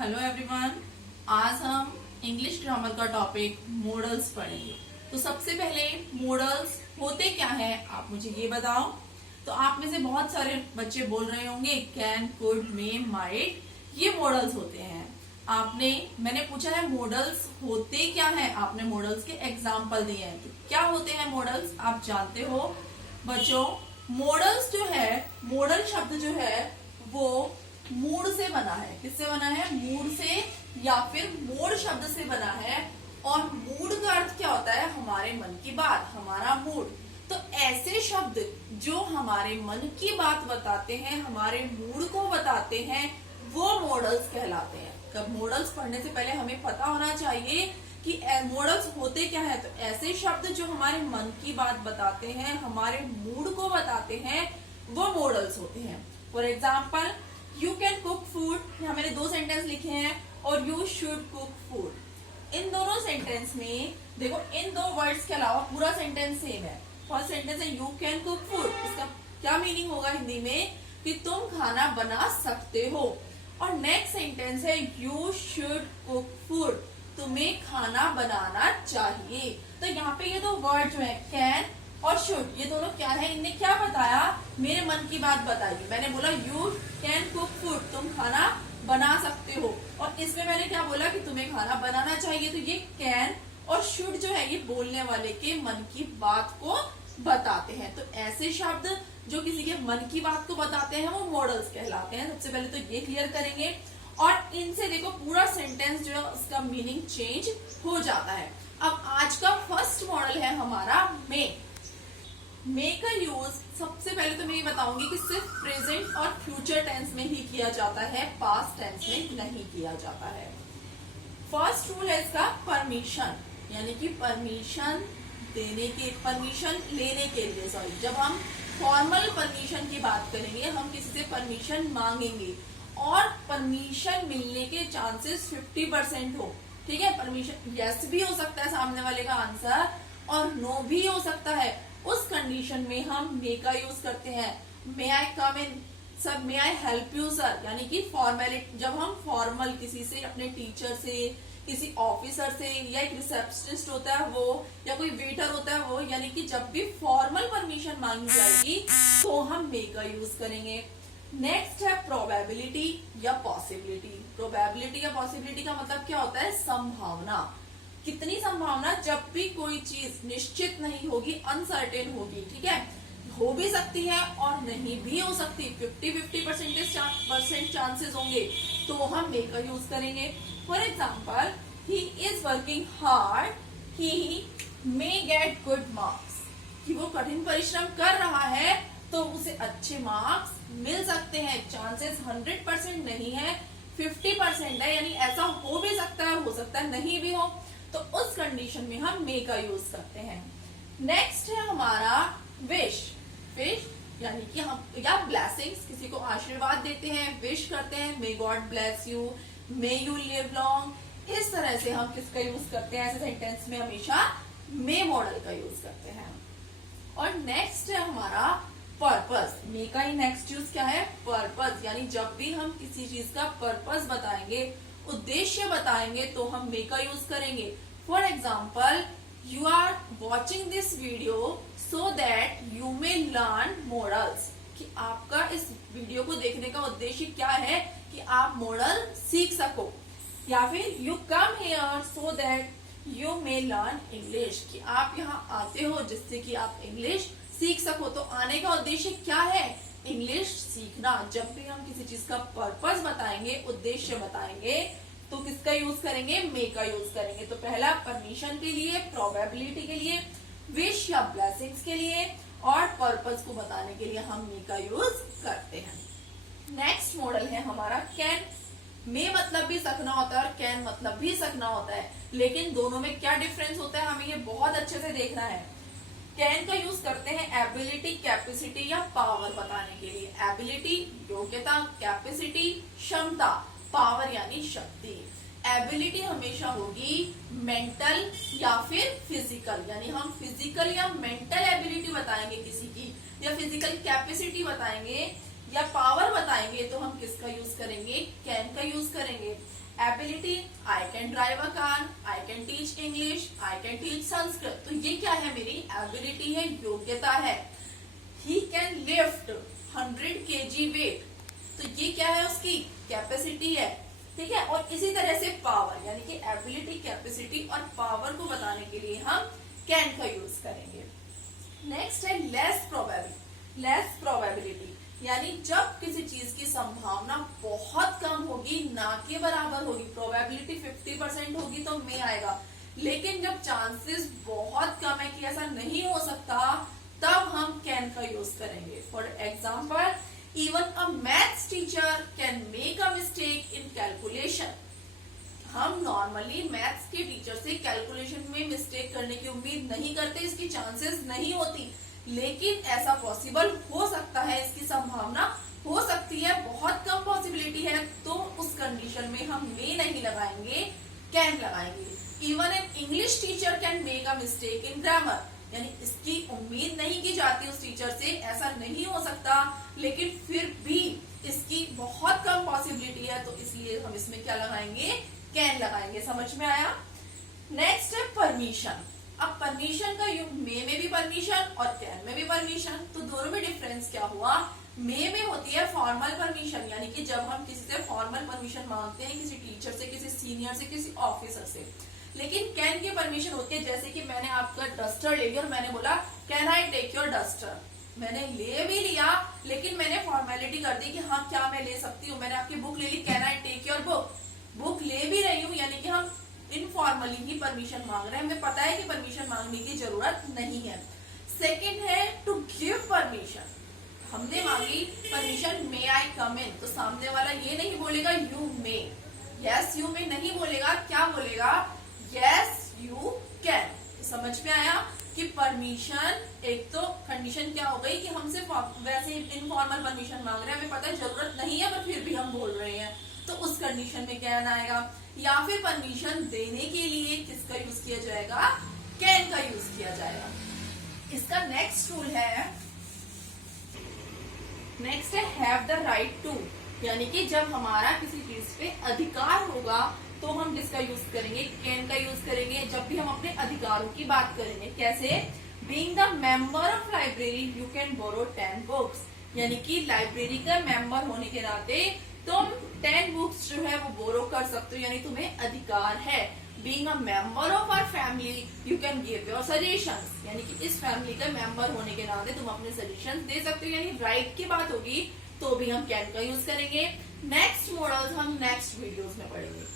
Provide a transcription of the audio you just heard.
Hello everyone. आज हम English grammar का टॉपिक मॉडल्स पढ़ेंगे। तो सबसे पहले मॉडल्स होते क्या है आप मुझे ये बताओ। तो आप में से बहुत सारे बच्चे बोल रहे होंगे कैन, कुड, मे, माइट, ये मॉडल्स होते हैं। मैंने पूछा है मॉडल्स होते क्या है, आपने मॉडल्स के एग्जाम्पल दिए हैं। तो क्या होते हैं मॉडल्स आप जानते हो बच्चों। मॉडल्स जो है, मॉडल शब्द जो है वो मूड से बना है। किससे बना है? मूड से या फिर मोड शब्द से बना है। और मूड का अर्थ क्या होता है? हमारे मन की बात, हमारा मूड। तो ऐसे शब्द जो हमारे मन की बात बताते हैं, हमारे मूड को बताते हैं, वो मॉडल्स कहलाते हैं। कब मॉडल्स पढ़ने से पहले हमें पता होना चाहिए कि मॉडल्स होते क्या है। तो ऐसे शब्द जो हमारे मन की बात बताते हैं, हमारे मूड को बताते हैं, वो मॉडल्स होते हैं। For example, you can cook food, यहाँ मैंने 2 सेंटेंस लिखे हैं, और यू शुड कुक फूड। इन दोनों सेंटेंस में देखो, इन 2 वर्ड्स के अलावा पूरा सेंटेंस सेम है। फर्स्ट सेंटेंस है यू कैन कुक फूड, इसका क्या मीनिंग होगा हिंदी में कि तुम खाना बना सकते हो। और नेक्स्ट सेंटेंस है यू शुड कुक फूड, तुम्हें खाना बनाना चाहिए। तो यहाँ पे ये 2 वर्ड जो है कैन और शुड, ये दोनों क्या है? इनने क्या बताया? मेरे मन की बात बताई। मैंने बोला यू कैन कुक फूड, तुम खाना बना सकते हो, और इसमें मैंने क्या बोला कि तुम्हें खाना बनाना चाहिए। तो ये कैन और शुड जो है ये बोलने वाले के मन की बात को बताते हैं। तो ऐसे शब्द जो किसी के मन की बात को बताते हैं वो मॉडल्स कहलाते हैं। सबसे पहले तो ये क्लियर करेंगे, और इनसे देखो पूरा सेंटेंस जो है उसका मीनिंग चेंज हो जाता है। अब आज का फर्स्ट मॉडल है हमारा मे। मे का यूज सबसे पहले तो मैं ये बताऊंगी कि सिर्फ प्रेजेंट और फ्यूचर टेंस में ही किया जाता है, पास्ट टेंस में नहीं किया जाता है। फर्स्ट रूल है इसका परमिशन, यानी कि परमिशन लेने के लिए, जब हम फॉर्मल परमिशन की बात करेंगे, हम किसी से परमिशन मांगेंगे और परमिशन मिलने के चांसेस 50% हो। ठीक है, परमिशन यस भी हो सकता है सामने वाले का आंसर, और नो भी हो सकता है। उस कंडीशन में हम मे का यूज करते हैं। May I come in sir, may I help you sir, यानी कि फॉर्मेलिटी, जब हम फॉर्मल किसी से, अपने टीचर से, किसी ऑफिसर से, या एक रिसेप्शनिस्ट होता है वो, या कोई वेटर होता है वो, यानी कि जब भी फॉर्मल परमिशन मांगी जाएगी तो हम मे का यूज करेंगे। नेक्स्ट है प्रोबेबिलिटी या पॉसिबिलिटी। प्रोबेबिलिटी या पॉसिबिलिटी का मतलब क्या होता है? संभावना। कितनी संभावना? जब भी कोई चीज निश्चित नहीं होगी, अनसर्टेन होगी, ठीक है, हो भी सकती है और नहीं भी हो सकती, 50% चांसेस होंगे, तो हम मे का यूज करेंगे। For example, he is working hard, he may get good marks, कि वो कठिन परिश्रम कर रहा है तो उसे अच्छे मार्क्स मिल सकते हैं। चांसेस 100% नहीं है, 50% है, यानी ऐसा हो भी सकता है, हो सकता है नहीं भी हो। तो उस कंडीशन में हम मे का यूज करते हैं। नेक्स्ट है हमारा विश। विश यानी कि हम, या ब्लेसिंग्स, किसी को आशीर्वाद देते हैं, विश करते हैं, may God bless you, may you live long. इस तरह से हम किसका यूज करते हैं? ऐसे सेंटेंस में हमेशा मे मॉडल का यूज करते हैं। और नेक्स्ट है हमारा पर्पस। मे का ही नेक्स्ट यूज क्या है? पर्पस, यानी जब भी हम किसी चीज का पर्पस बताएंगे, उद्देश्य बताएंगे, तो हम मे का यूज करेंगे। For example, you are watching this video so that you may learn modals, कि आपका इस वीडियो को देखने का उद्देश्य क्या है? कि आप मॉडल सीख सको। या फिर you come here so that you may learn English, कि आप यहाँ आते हो जिससे कि आप इंग्लिश सीख सको। तो आने का उद्देश्य क्या है? इंग्लिश सीखना। जब भी हम किसी चीज का पर्पस बताएंगे, उद्देश्य बताएंगे, तो किसका यूज करेंगे? मे का यूज करेंगे। तो पहला परमिशन के लिए, प्रोबेबिलिटी के लिए, विश या ब्लेसिंग्स के लिए, और पर्पस को बताने के लिए हम मे का यूज करते हैं। नेक्स्ट मॉडल है हमारा कैन। मे मतलब भी सकना होता है और कैन मतलब भी सकना होता है, लेकिन दोनों में क्या डिफरेंस होता है हमें ये बहुत अच्छे से देखना है। कैन का यूज करते हैं एबिलिटी, कैपेसिटी या पावर बताने के लिए। एबिलिटी योग्यता, कैपेसिटी क्षमता, पावर यानी शक्ति। एबिलिटी हमेशा होगी मेंटल या फिर फिजिकल, यानी हम फिजिकल या मेंटल एबिलिटी बताएंगे किसी की, या फिजिकल कैपेसिटी बताएंगे या पावर बताएंगे तो हम किसका यूज करेंगे, कैन का यूज करेंगे। Ability, I can drive a car, I can teach English, I can teach Sanskrit, तो ये क्या है, मेरी एबिलिटी है, योग्यता है। He can lift 100 kg weight, तो ये क्या है, उसकी कैपेसिटी है, ठीक है। और इसी तरह से पावर, यानी कि एबिलिटी, कैपेसिटी और पावर को बताने के लिए हम कैन का यूज करेंगे। नेक्स्ट है लेस प्रोबेबिलिटी। लेस प्रोबेबिलिटी यानी जब किसी चीज की संभावना बहुत कम होगी, ना के बराबर होगी, प्रोबेबिलिटी 50% होगी तो में आएगा, लेकिन जब चांसेस बहुत कम है कि ऐसा नहीं हो सकता, तब हम कैन का यूज करेंगे। For example, even a maths teacher can make a mistake in calculation. हम नॉर्मली मैथ्स के टीचर से कैलकुलेशन में मिस्टेक करने की उम्मीद नहीं करते, इसकी चांसेस नहीं होती, लेकिन ऐसा पॉसिबल हो सकता है, इसकी संभावना हो सकती है, बहुत कम पॉसिबिलिटी है, तो उस कंडीशन में हम मे नहीं लगाएंगे, कैन लगाएंगे। Even an English teacher can make a mistake in grammar, यानी इसकी उम्मीद नहीं की जाती उस टीचर से, ऐसा नहीं हो सकता, लेकिन फिर भी इसकी बहुत कम पॉसिबिलिटी है, तो इसलिए हम इसमें क्या लगाएंगे, कैन लगाएंगे। समझ में आया। नेक्स्ट है परमिशन। अब परमिशन का युग में भी परमिशन और कैन में भी परमिशन, तो दोनों में डिफरेंस क्या हुआ, में होती है फॉर्मल परमिशन, यानी कि जब हम किसी से फॉर्मल परमिशन मांगते हैं, किसी टीचर से, किसी सीनियर से, किसी ऑफिसर से। लेकिन कैन की परमिशन होती है, जैसे कि मैंने आपका डस्टर ले लिया और मैंने बोला can I take your duster, मैंने ले भी लिया, लेकिन मैंने फॉर्मेलिटी कर दी कि हाँ क्या मैं ले सकती हूँ, मैंने आपकी बुक ले ली, can I take your book, book ले भी रही हूँ, यानी कि हम इनफॉर्मली ही परमिशन मांग रहे हैं, हमें पता है कि परमिशन मांगने की जरूरत नहीं है। सेकंड है टू गिव परमिशन। हमने मांगी परमिशन, मे आई कम इन, तो सामने वाला ये नहीं बोलेगा you may, yes you may नहीं बोलेगा, क्या बोलेगा, यस यू कैन। समझ में आया कि परमिशन, एक तो कंडीशन क्या हो गई कि हमसे वैसे इनफॉर्मल परमिशन मांग रहे हैं, हमें पता है जरूरत नहीं है, पर फिर भी हम बोल रहे हैं, तो उस कंडीशन में कैन आएगा। या फिर परमिशन देने के लिए किसका यूज किया जाएगा, कैन का यूज किया जाएगा। इसका नेक्स्ट रूल है, नेक्स्ट है हैव द राइट टू, यानी कि जब हमारा किसी चीज पे अधिकार होगा तो हम किसका यूज करेंगे, कैन का यूज करेंगे। जब भी हम अपने अधिकारों की बात करेंगे, कैसे, being the member of library you can borrow 10 books, यानी कि लाइब्रेरी का मेंबर होने के नाते तुम 10 बुक्स जो है वो बोरो कर सकते हो, यानी तुम्हें अधिकार है। Being a member of our family you can give your suggestions, यानी कि इस फैमिली का मेंबर होने के नाते तुम अपने सजेशंस दे सकते हो, यानी राइट की बात होगी तो भी हम कैन का यूज करेंगे। नेक्स्ट मॉडल्स हम नेक्स्ट वीडियोस में पढ़ेंगे।